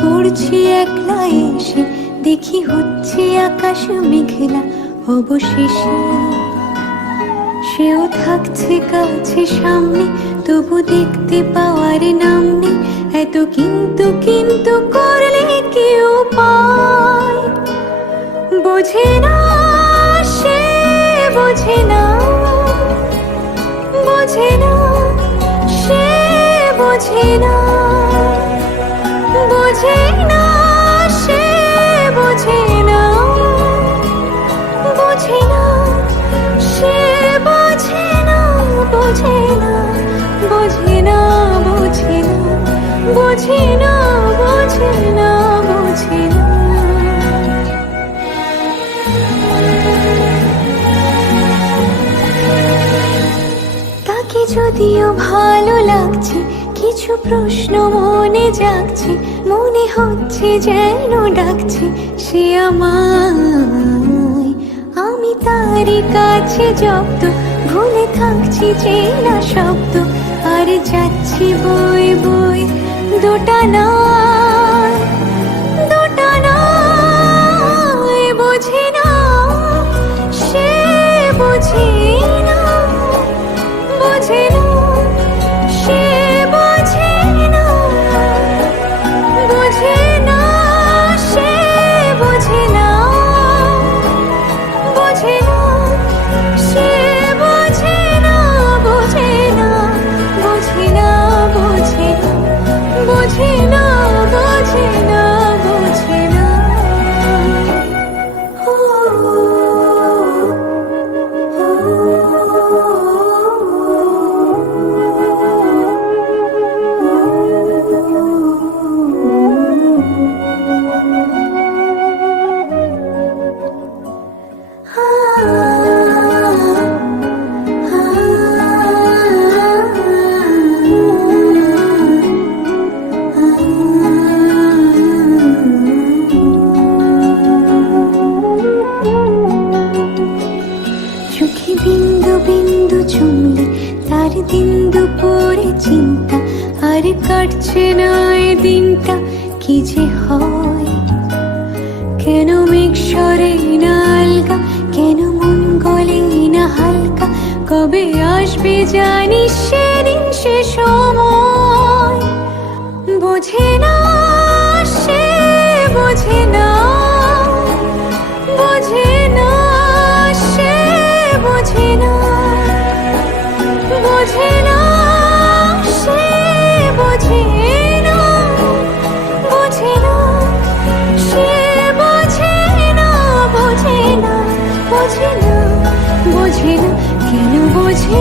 পড়ছি একলা এসে, দেখি হচ্ছে আকাশ মেঘলা অবশেষে। সেও থাকছে কাছে সামনে, তবু দেখতে পাওয়ার নাম নেই। এত কিন্তু কিন্তু করলে কেউ পায়, বোঝে না সে, বোঝে না, বোঝে না সে, বোঝে না, বোঝে না সে, বোঝে না, বোঝে না সে, বোঝে না, বোঝে না, বোঝে না, বোঝে না, বোঝে না, বোঝে না, বোঝে না। তাকে যদিও ভালো লাগছে, কিছু প্রশ্ন মনে জাগছে, মনে হচ্ছে যেন ডাকছে সে আমায়। আমি তারই কাছে জব্দ, ভুলে থাকছি চেনা শব্দ, আর যাচ্ছি বই বই দোটানা, দোটানা। বোঝে না সে, বোঝে না, বোঝে না সে, বোঝে না, বোঝে না সে, বোঝে না, বোঝে না সে, বোঝে না, বোঝে না, বোঝে না, বোঝে না, বোঝে না, বোঝে না, বোঝে না। চোখে বিন্দু বিন্দু চুমলে তার দিন দুপুরে চিন্তা, আর কাটছে না এ দিনটা কি যে হয়। কেন মেঘ সরে না আলগা, কেন মন গলে না হালকা, কবে আসবে জানি সেদিন সে সময়। বোঝে না সে, বোঝে না, বোঝে না সে, বোঝে না, বোঝে না সে, বোঝে না, বোঝে না সে, বোঝে না, বোঝে না, বোঝে না, বোঝে না, কেন বোঝে